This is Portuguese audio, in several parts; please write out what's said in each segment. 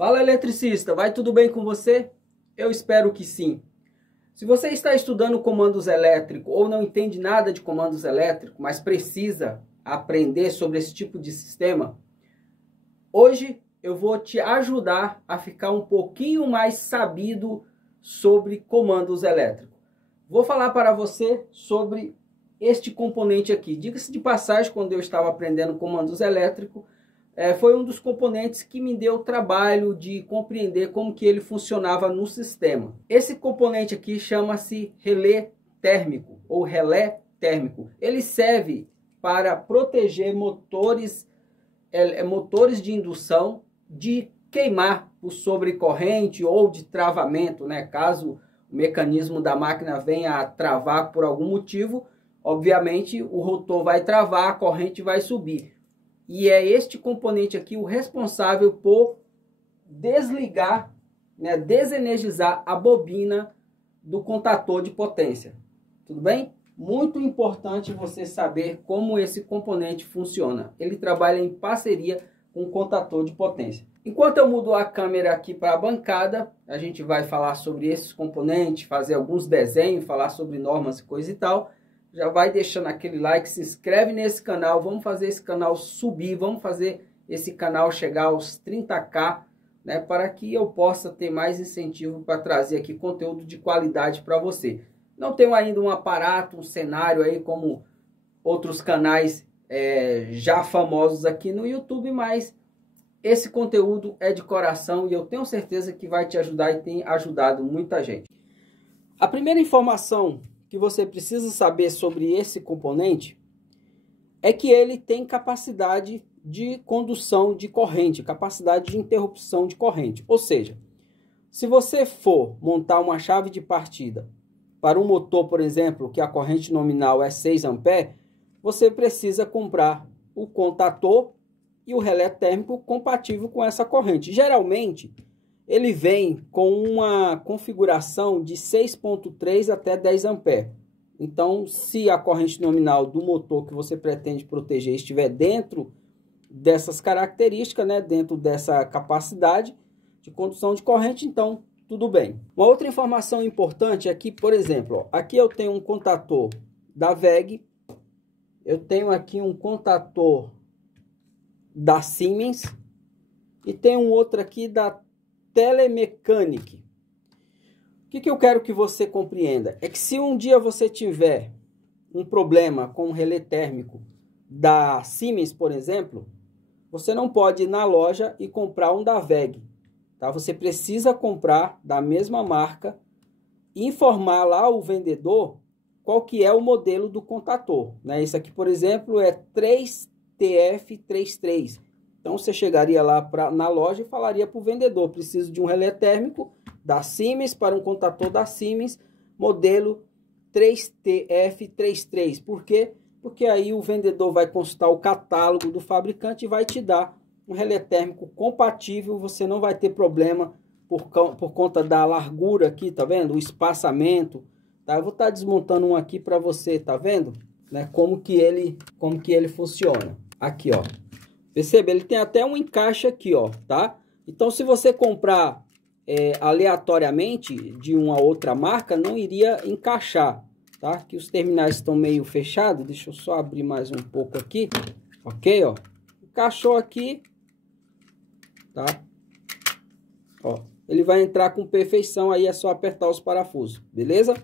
Fala, eletricista, vai tudo bem com você? Eu espero que sim. Se você está estudando comandos elétricos ou não entende nada de comandos elétricos, mas precisa aprender sobre esse tipo de sistema, hoje eu vou te ajudar a ficar um pouquinho mais sabido sobre comandos elétricos. Vou falar para você sobre este componente aqui. Diga-se de passagem, quando eu estava aprendendo comandos elétricos, foi um dos componentes que me deu o trabalho de compreender como que ele funcionava no sistema. Esse componente aqui chama-se relé térmico ou relé térmico. Ele serve para proteger motores de indução de queimar por sobrecorrente ou de travamento, né? Caso o mecanismo da máquina venha a travar por algum motivo, obviamente o rotor vai travar, a corrente vai subir. E é este componente aqui o responsável por desligar, né, desenergizar a bobina do contator de potência. Tudo bem? Muito importante você saber como esse componente funciona. Ele trabalha em parceria com o contator de potência. Enquanto eu mudo a câmera aqui para a bancada, a gente vai falar sobre esses componentes, fazer alguns desenhos, falar sobre normas e coisa e tal. Já vai deixando aquele like, se inscreve nesse canal, vamos fazer esse canal subir, vamos fazer esse canal chegar aos 30k, né, para que eu possa ter mais incentivo para trazer aqui conteúdo de qualidade para você. Não tenho ainda um aparato, um cenário aí como outros canais já famosos aqui no YouTube, mas esse conteúdo é de coração e eu tenho certeza que vai te ajudar e tem ajudado muita gente. A primeira informação que você precisa saber sobre esse componente é que ele tem capacidade de condução de corrente, capacidade de interrupção de corrente. Ou seja, se você for montar uma chave de partida para um motor, por exemplo, que a corrente nominal é 6 A, você precisa comprar o contator e o relé térmico compatível com essa corrente. Geralmente, ele vem com uma configuração de 6.3 até 10 A. Então, se a corrente nominal do motor que você pretende proteger estiver dentro dessas características, né, dentro dessa capacidade de condução de corrente, então tudo bem. Uma outra informação importante é que, por exemplo, ó, aqui eu tenho um contator da WEG, eu tenho aqui um contator da Siemens e tem um outro aqui da Telemecanique. O que eu quero que você compreenda? É que se um dia você tiver um problema com o relé térmico da Siemens, por exemplo, você não pode ir na loja e comprar um da WEG. Tá? Você precisa comprar da mesma marca e informar lá o vendedor qual que é o modelo do contator. Né? Esse aqui, por exemplo, é 3TF33. Então, você chegaria lá na loja e falaria para o vendedor: preciso de um relé térmico da Siemens para um contator da Siemens, modelo 3TF33. Por quê? Porque aí o vendedor vai consultar o catálogo do fabricante e vai te dar um relé térmico compatível. Você não vai ter problema por conta da largura aqui, tá vendo? O espaçamento. Tá? Eu vou estar desmontando um aqui para você, tá vendo? Né? Como que ele funciona. Aqui, ó. Percebe? Ele tem até um encaixe aqui, ó, tá? Então, se você comprar aleatoriamente de uma outra marca, não iria encaixar, tá? Aqui os terminais estão meio fechados. Deixa eu só abrir mais um pouco aqui. Ok, ó. Encaixou aqui, tá? Ó, ele vai entrar com perfeição, aí é só apertar os parafusos, beleza?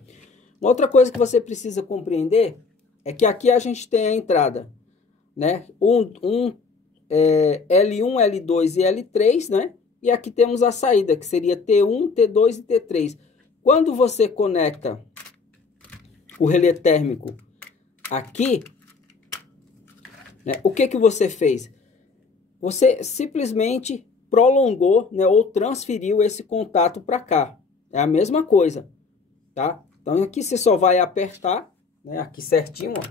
Uma outra coisa que você precisa compreender é que aqui a gente tem a entrada, né? L1, L2 e L3, né? E aqui temos a saída, que seria T1, T2 e T3. Quando você conecta o relé térmico aqui, né, o que você fez? Você simplesmente prolongou, né, ou transferiu esse contato para cá. É a mesma coisa, tá? Então aqui você só vai apertar, né, aqui certinho, ó.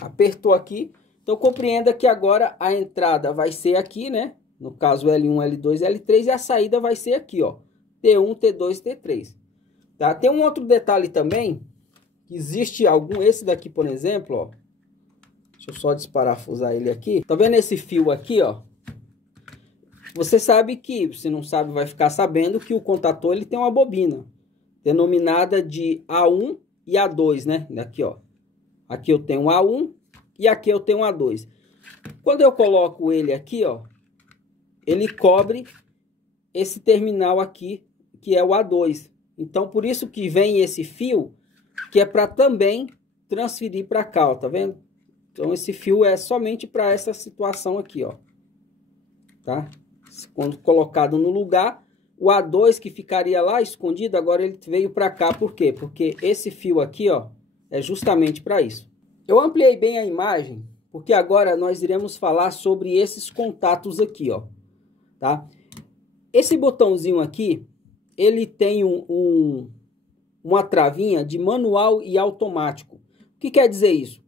Apertou aqui. Então compreenda que agora a entrada vai ser aqui, né? No caso L1, L2, L3, e a saída vai ser aqui, ó. T1, T2, T3. Tá? Tem um outro detalhe também, que existe esse daqui, por exemplo, ó. Deixa eu só desparafusar ele aqui. Tá vendo esse fio aqui, ó? Você sabe que, se não sabe, vai ficar sabendo que o contator ele tem uma bobina, denominada de A1 e A2, né? Aqui, ó. Aqui eu tenho um A1 e aqui eu tenho um A2. Quando eu coloco ele aqui, ó, ele cobre esse terminal aqui, que é o A2. Então, por isso que vem esse fio, que é para também transferir para cá, ó, tá vendo? Então, esse fio é somente para essa situação aqui, ó. Tá? Quando colocado no lugar, o A2 que ficaria lá escondido, agora ele veio para cá. Por quê? Porque esse fio aqui, ó, é justamente para isso. Eu ampliei bem a imagem, porque agora nós iremos falar sobre esses contatos aqui, ó. Tá? Esse botãozinho aqui, ele tem uma travinha de manual e automático. O que quer dizer isso?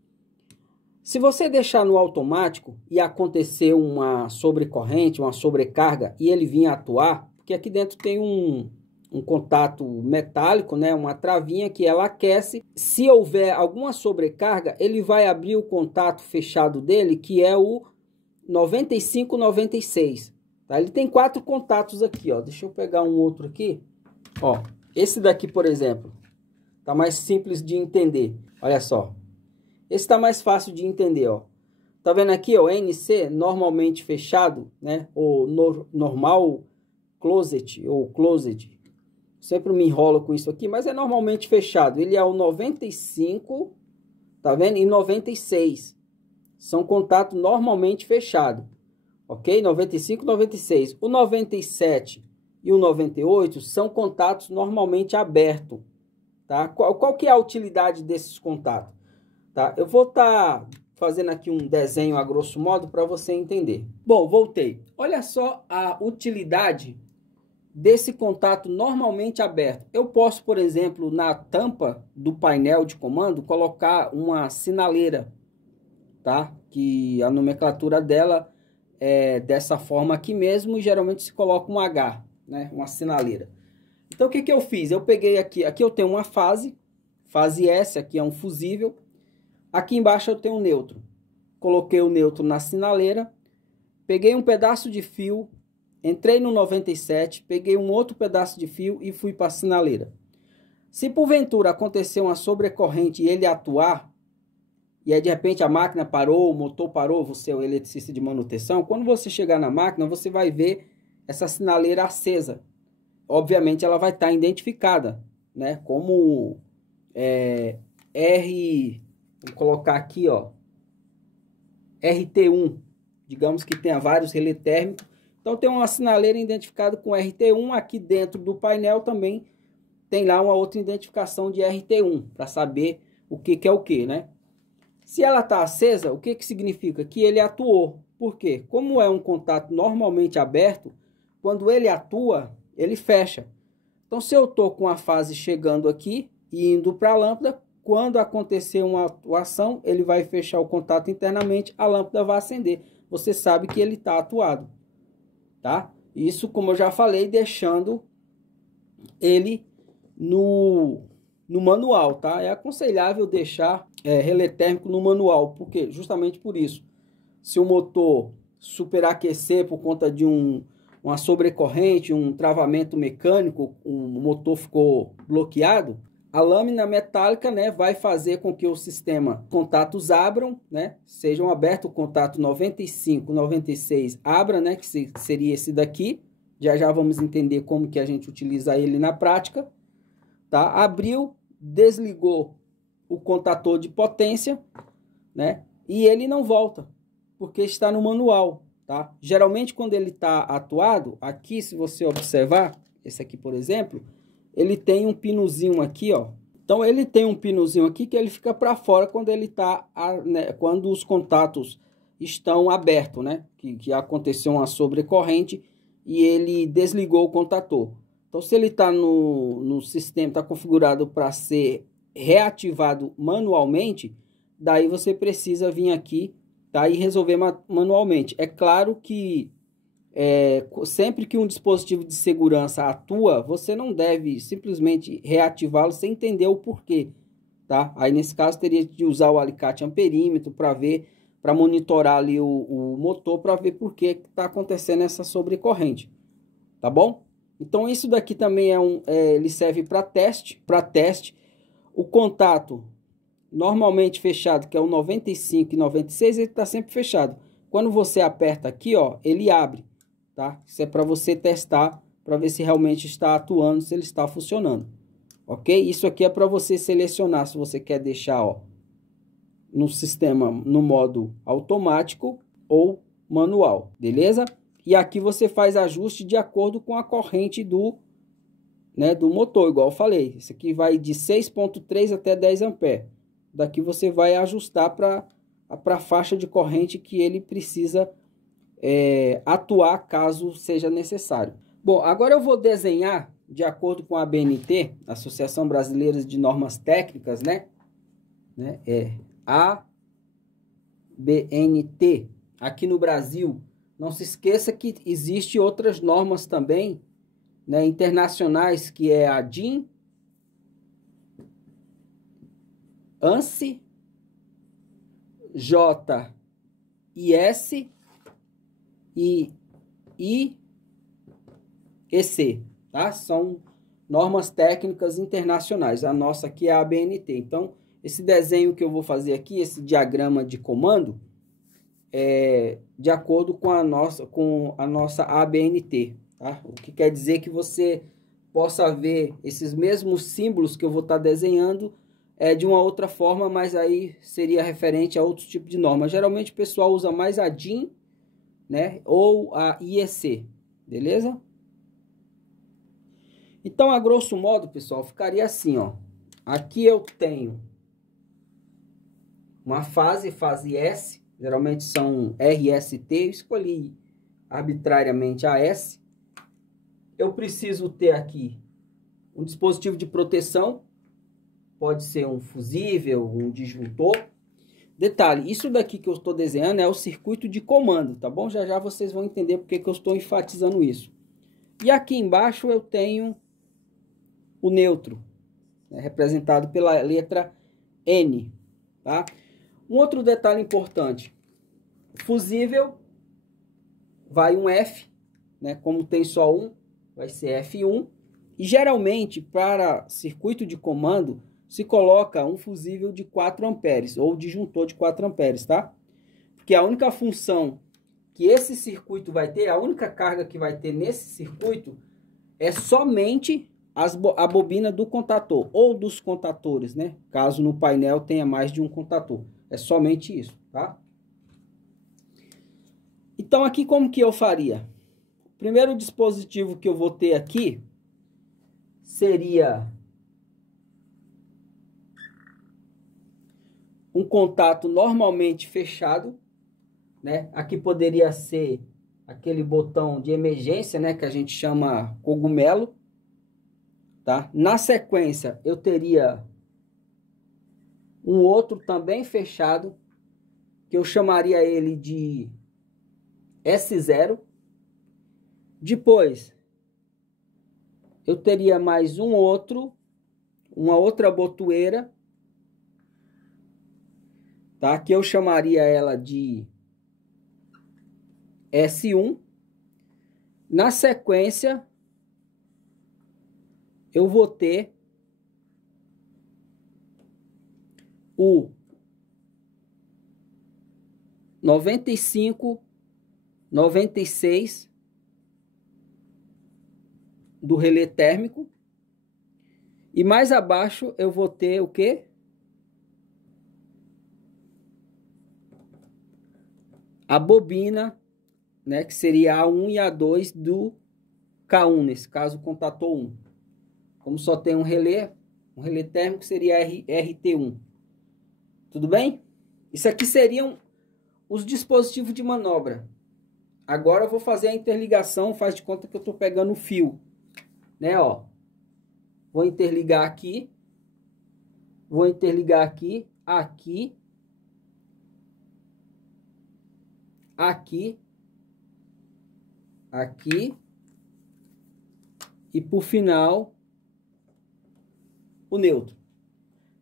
Se você deixar no automático e acontecer uma sobrecorrente, uma sobrecarga, e ele vir atuar, porque aqui dentro tem um contato metálico, né, uma travinha que ela aquece. Se houver alguma sobrecarga, ele vai abrir o contato fechado dele, que é o 9596. Tá? Ele tem 4 contatos aqui, ó. Deixa eu pegar um outro aqui. Ó, esse daqui, por exemplo, tá mais simples de entender. Olha só. Esse tá mais fácil de entender, ó. Tá vendo aqui, ó, NC normalmente fechado, né? Ou normal closet ou closet. Sempre me enrolo com isso aqui, mas é normalmente fechado. Ele é o 95, tá vendo? E 96. São contatos normalmente fechados. Ok? 95 e 96. O 97 e o 98 são contatos normalmente abertos. Tá? Qual que é a utilidade desses contatos? Tá? Eu vou estar fazendo aqui um desenho a grosso modo para você entender. Bom, voltei. Olha só a utilidade desse contato normalmente aberto. Eu posso, por exemplo, na tampa do painel de comando, colocar uma sinaleira, tá? Que a nomenclatura dela é dessa forma aqui mesmo, e geralmente se coloca um H, né? Uma sinaleira. Então, o que que eu fiz? Eu peguei aqui eu tenho uma fase S, aqui é um fusível. Aqui embaixo eu tenho um neutro. Coloquei o neutro na sinaleira, peguei um pedaço de fio, entrei no 97, peguei um outro pedaço de fio e fui para a sinaleira. Se porventura acontecer uma sobrecorrente e ele atuar, e aí de repente a máquina parou, o motor parou, você é o eletricista de manutenção, quando você chegar na máquina, você vai ver essa sinaleira acesa. Obviamente ela vai estar identificada, né, como vou colocar aqui, ó, RT1, digamos que tenha vários relé térmicos. Então tem uma sinaleira identificada com RT1, aqui dentro do painel também tem lá uma outra identificação de RT1, para saber o que é o que, né? Se ela está acesa, o que significa? Que ele atuou. Por quê? Como é um contato normalmente aberto, quando ele atua, ele fecha. Então se eu estou com a fase chegando aqui e indo para a lâmpada, quando acontecer uma atuação, ele vai fechar o contato internamente, a lâmpada vai acender. Você sabe que ele está atuado, tá? Isso, como eu já falei, deixando ele no manual, tá? É aconselhável deixar relé térmico no manual, porque justamente por isso. Se o motor superaquecer por conta de uma sobrecorrente, um travamento mecânico, o motor ficou bloqueado, a lâmina metálica, né, vai fazer com que o sistema contatos abram, né, sejam abertos o contato 95, 96 abra, né, que seria esse daqui. Já vamos entender como que a gente utiliza ele na prática, tá? Abriu, desligou o contator de potência, né, e ele não volta, porque está no manual, tá? Geralmente quando ele está atuado, aqui se você observar, esse aqui por exemplo, ele tem um pinozinho aqui, ó. Então ele tem um pinozinho aqui que ele fica para fora quando ele tá, né, quando os contatos estão abertos, né? Que aconteceu uma sobrecorrente e ele desligou o contator. Então se ele está no sistema, está configurado para ser reativado manualmente, daí você precisa vir aqui, tá, e resolver manualmente. É claro que sempre que um dispositivo de segurança atua, você não deve simplesmente reativá-lo sem entender o porquê, tá? Aí nesse caso teria de usar o alicate amperímetro para ver para monitorar ali o motor para ver por que está acontecendo essa sobrecorrente, tá bom? Então isso daqui também ele serve para teste, O contato normalmente fechado, que é o 95 e 96, ele está sempre fechado. Quando você aperta aqui, ó, ele abre, tá? Isso é para você testar, para ver se realmente está atuando, se ele está funcionando, ok? Isso aqui é para você selecionar se você quer deixar, ó, no sistema, no modo automático ou manual, beleza? E aqui você faz ajuste de acordo com a corrente do motor, igual eu falei. Isso aqui vai de 6.3 até 10 amperes. Daqui você vai ajustar para a faixa de corrente que ele precisa atuar caso seja necessário. Bom, agora eu vou desenhar de acordo com a ABNT, Associação Brasileira de Normas Técnicas, ABNT, aqui no Brasil. Não se esqueça que existem outras normas também, internacionais, que é a DIN, ANSI, JIS e IEC, tá? São normas técnicas internacionais. A nossa aqui é a ABNT. Então, esse desenho que eu vou fazer aqui, esse diagrama de comando, é de acordo com a nossa ABNT, tá? O que quer dizer que você possa ver esses mesmos símbolos que eu vou estar desenhando de uma outra forma, mas aí seria referente a outros tipos de norma. Geralmente o pessoal usa mais a DIN, ou a IEC, beleza? Então, a grosso modo, pessoal, ficaria assim, ó. Aqui eu tenho uma fase S, geralmente são RST, eu escolhi arbitrariamente a S. Eu preciso ter aqui um dispositivo de proteção, pode ser um fusível, um disjuntor. Detalhe, isso daqui que eu estou desenhando é o circuito de comando, tá bom? Já já vocês vão entender porque que eu estou enfatizando isso. E aqui embaixo eu tenho o neutro, representado pela letra N, tá? Um outro detalhe importante, fusível vai um F, como tem só um, vai ser F1. E geralmente para circuito de comando se coloca um fusível de 4 amperes ou disjuntor de 4 amperes, tá? Porque a única função que esse circuito vai ter, a única carga que vai ter nesse circuito é somente a bobina do contator ou dos contatores, caso no painel tenha mais de um contator. É somente isso, tá? Então aqui como que eu faria? O primeiro dispositivo que eu vou ter aqui seria um contato normalmente fechado, Aqui poderia ser aquele botão de emergência, que a gente chama cogumelo, tá? Na sequência, eu teria um outro também fechado, que eu chamaria ele de S0. Depois, eu teria mais uma outra botoeira, tá? Que eu chamaria ela de S1. Na sequência, eu vou ter o 95, 96 do relé térmico. E mais abaixo eu vou ter o quê? A bobina, que seria a 1 e a 2 do K1, nesse caso o contator 1. Como só tem um relé térmico seria RT1. Tudo bem? Isso aqui seriam os dispositivos de manobra. Agora eu vou fazer a interligação, faz de conta que eu estou pegando o fio, ó. Vou interligar aqui, aqui, aqui e por final o neutro.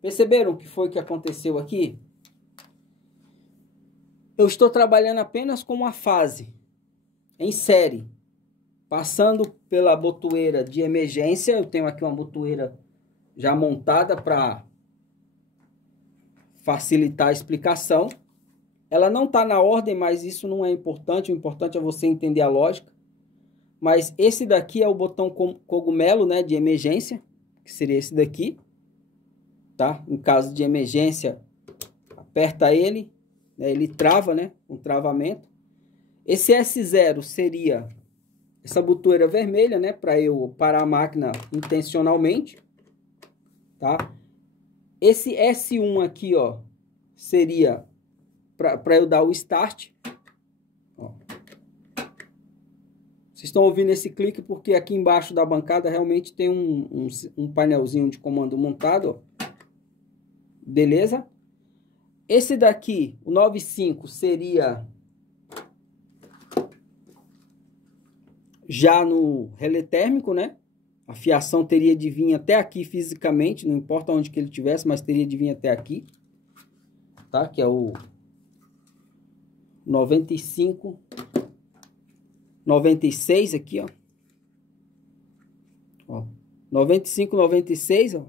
Perceberam o que foi que aconteceu aqui? eu estou trabalhando apenas com uma fase em série, passando pela botoeira de emergência. Eu tenho aqui uma botoeira já montada para facilitar a explicação. Ela não está na ordem, mas isso não é importante. O importante é você entender a lógica. Mas esse daqui é o botão cogumelo, né, de emergência, que seria esse daqui, tá? Em caso de emergência, aperta ele, né, ele trava, né, um travamento. Esse S0 seria essa botoeira vermelha, né, para eu parar a máquina intencionalmente, tá? Esse S1 aqui, ó, seria para eu dar o start. Ó. Vocês estão ouvindo esse clique porque aqui embaixo da bancada realmente tem um painelzinho de comando montado, ó. Beleza? Esse daqui, o 95, seria já no relé térmico, né? A fiação teria de vir até aqui fisicamente, não importa onde que ele tivesse, mas teria de vir até aqui, tá? Que é o 95, 96 aqui, ó. Ó, 95, 96, ó,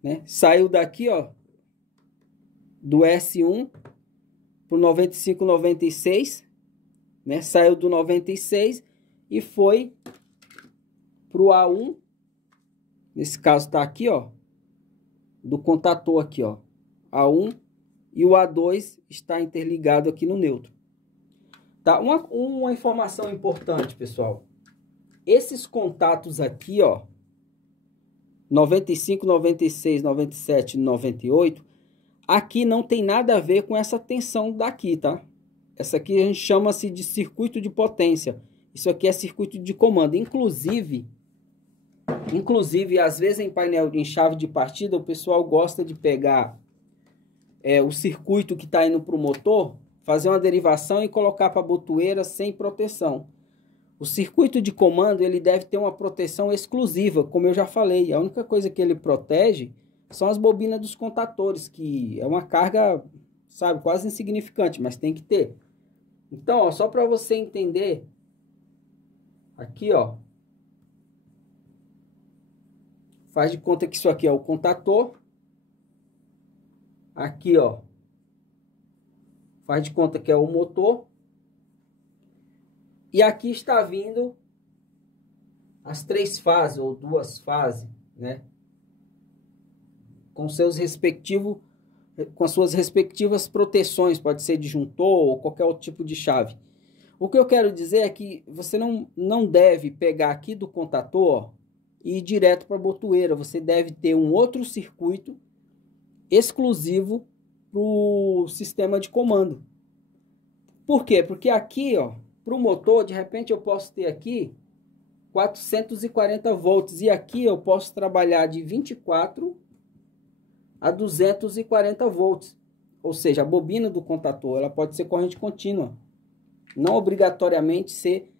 né? Saiu daqui, ó, do S1 pro 95, 96, né? Saiu do 96 e foi pro A1. Nesse caso tá aqui, ó, do contator aqui, ó, A1, e o A2 está interligado aqui no neutro. Tá? Uma informação importante, pessoal. Esses contatos aqui, ó, 95, 96, 97, 98, aqui não tem nada a ver com essa tensão daqui, tá? Essa aqui a gente chama-se de circuito de potência. Isso aqui é circuito de comando. Inclusive, às vezes em painel, em chave de partida, o pessoal gosta de pegar o circuito que está indo para o motor, fazer uma derivação e colocar para a botoeira sem proteção. O circuito de comando, ele deve ter uma proteção exclusiva, como eu já falei. A única coisa que ele protege são as bobinas dos contatores, que é uma carga, sabe, quase insignificante, mas tem que ter. Então, ó, só para você entender, aqui, ó, faz de conta que isso aqui é o contator. Aqui, ó, faz de conta que é o motor. E aqui está vindo as 3 fases ou 2 fases, né? Com suas respectivas proteções, pode ser disjuntor ou qualquer outro tipo de chave. O que eu quero dizer é que você não deve pegar aqui do contator, ó, e ir direto para a botoeira. Você deve ter um outro circuito exclusivo para o sistema de comando. Por quê? Porque aqui, ó, para o motor, de repente eu posso ter aqui 440 volts e aqui eu posso trabalhar de 24 a 240 volts. Ou seja, a bobina do contator, ela pode ser corrente contínua, não obrigatoriamente ser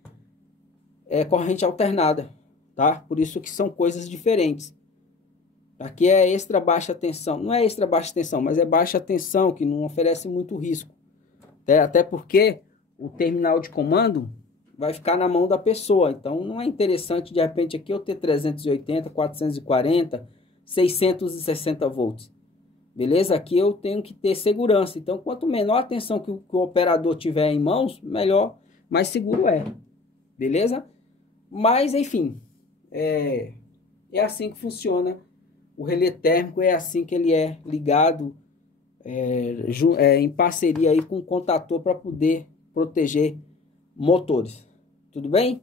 corrente alternada, tá? Por isso que são coisas diferentes. Aqui é extra baixa tensão, não é extra baixa tensão, mas é baixa tensão, que não oferece muito risco. Até porque o terminal de comando vai ficar na mão da pessoa. Então não é interessante de repente aqui eu ter 380, 440, 660 volts. Beleza? Aqui eu tenho que ter segurança. Então quanto menor a tensão que o operador tiver em mãos, melhor, mais seguro é. Beleza? Mas enfim, é assim que funciona. O relé térmico é assim que ele é ligado, em parceria aí com o contator para poder proteger motores. Tudo bem?